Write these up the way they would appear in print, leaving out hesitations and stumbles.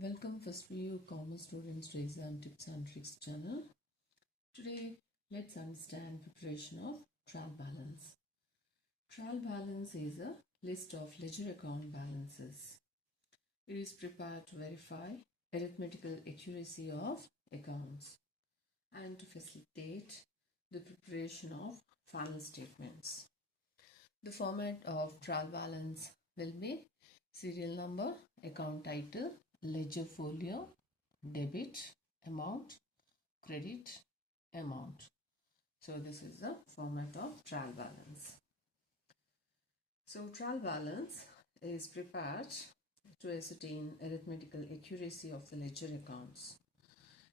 Welcome first view commerce students to exam tips and tricks channel. Today let's understand preparation of trial balance. Trial balance is a list of ledger account balances. It is prepared to verify arithmetical accuracy of accounts and to facilitate the preparation of final statements. The format of trial balance will be serial number, account title, ledger folio, debit amount, credit amount. So this is the format of trial balance. So trial balance is prepared to ascertain arithmetical accuracy of the ledger accounts.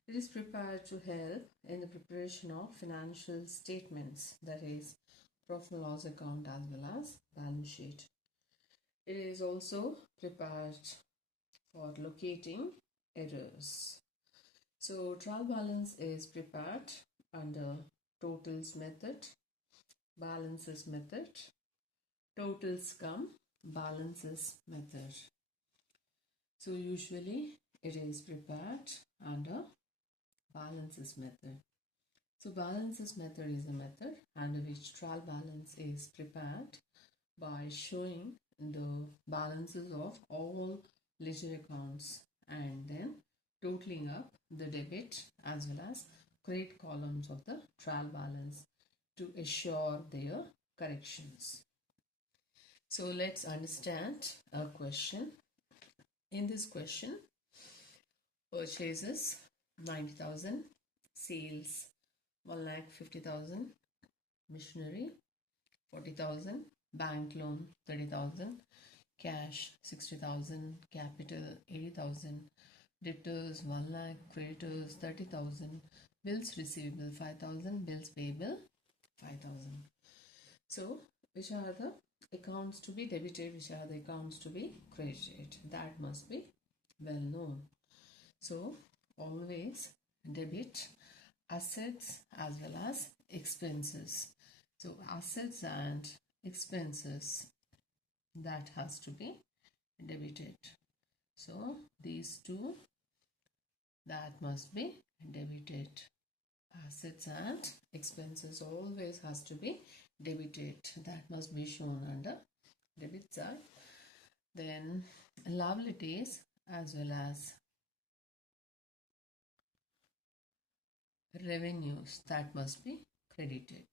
It is prepared to help in the preparation of financial statements, that is profit and loss account as well as balance sheet. It is also prepared for locating errors. So trial balance is prepared under totals method, balances method, totals come balances method. So usually it is prepared under balances method. So balances method is a method under which trial balance is prepared by showing the balances of all ledger accounts and then totaling up the debit as well as credit columns of the trial balance to assure their corrections. So let's understand a question. In this question, purchases 90,000, sales 1,50,000, machinery 40,000, bank loan 30,000, cash 60,000, capital 80,000, debtors 1 lakh, creditors 30,000, bills receivable 5,000, bills payable 5,000. So which are the accounts to be debited, which are the accounts to be credited? That must be well known. So always debit assets as well as expenses. So assets and expenses, that has to be debited. So these two, that must be debited. Assets and expenses always has to be debited. That must be shown under debit side. Then liabilities as well as revenues, that must be credited.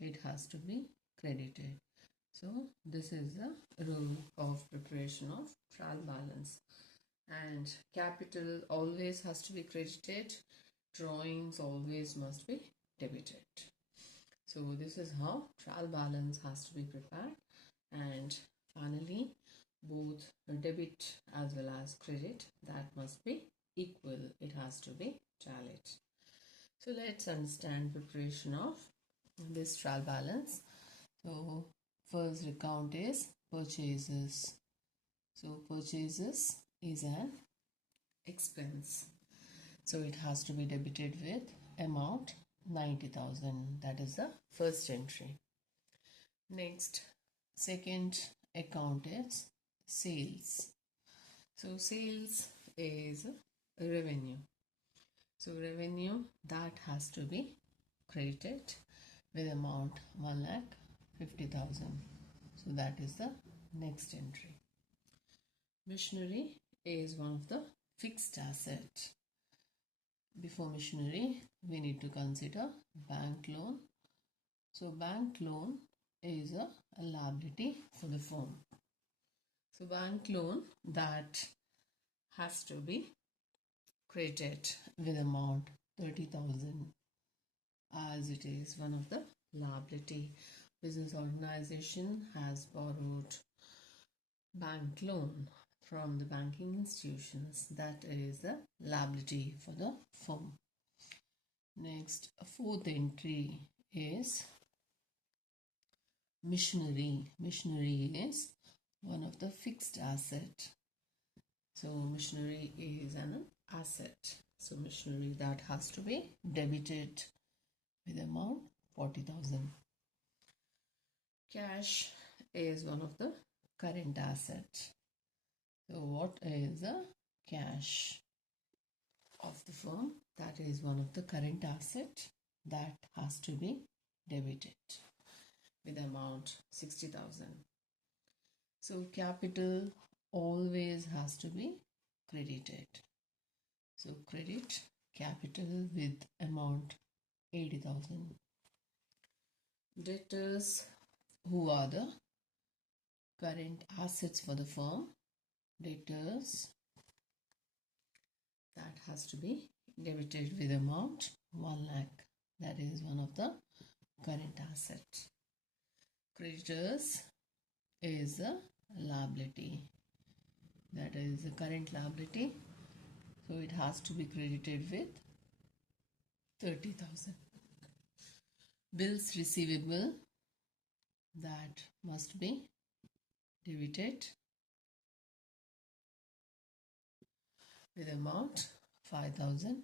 It has to be credited. So this is the rule of preparation of trial balance. And capital always has to be credited. Drawings always must be debited. So this is how trial balance has to be prepared. And finally, both debit as well as credit, that must be equal. It has to be tallied. So let's understand preparation of this trial balance. So first account is purchases. So purchases is an expense. So it has to be debited with amount 90,000. That is the first entry. Next, second account is sales. So sales is revenue. So revenue, that has to be credited with amount 1,50,000. So that is the next entry. Machinery is one of the fixed asset. Before machinery, we need to consider bank loan. So bank loan is a liability for the firm. So bank loan, that has to be credited with amount 30,000 as it is one of the liability. Business organization has borrowed bank loan from the banking institutions, that is the liability for the firm. Next, a fourth entry is machinery. Machinery is one of the fixed asset. So machinery is an asset. So machinery, that has to be debited with amount 40,000. Cash is one of the current asset. So what is a cash of the firm, that is one of the current asset that has to be debited with amount 60,000. So capital always has to be credited. So credit capital with amount 80,000. Debtors, who are the current assets for the firm, debtors, that has to be debited with amount 1 lakh. That is one of the current assets. Creditors is a liability. That is a current liability. So it has to be credited with 30,000. Bills receivable, that must be debited with amount 5,000.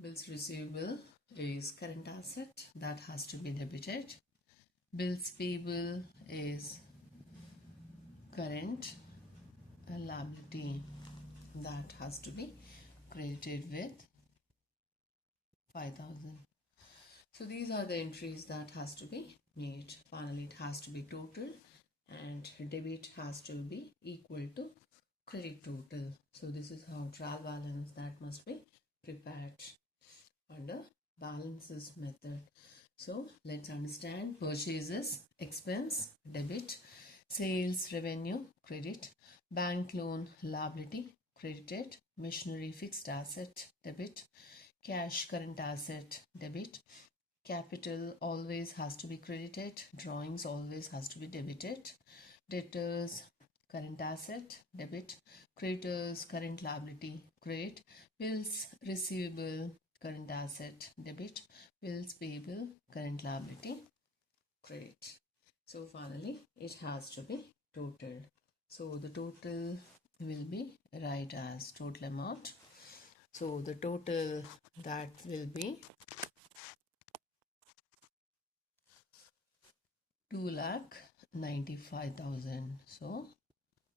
Bills receivable is current asset that has to be debited. Bills payable is current liability that has to be credited with 5,000. So these are the entries that has to be made. Finally, it has to be total and debit has to be equal to credit total. So this is how trial balance that must be prepared under balances method. So let's understand: purchases expense debit, sales revenue credit, bank loan liability credited, machinery fixed asset debit, cash current asset debit, capital always has to be credited, drawings always has to be debited, debtors current asset debit, creditors current liability credit, bills receivable current asset debit, bills payable current liability credit. So finally it has to be totaled. So the total will be right as total amount. So the total that will be 2,95,000. So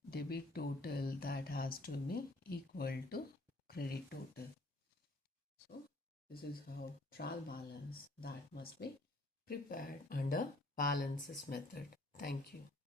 debit total that has to be equal to credit total. So this is how trial balance that must be prepared under balances method. Thank you.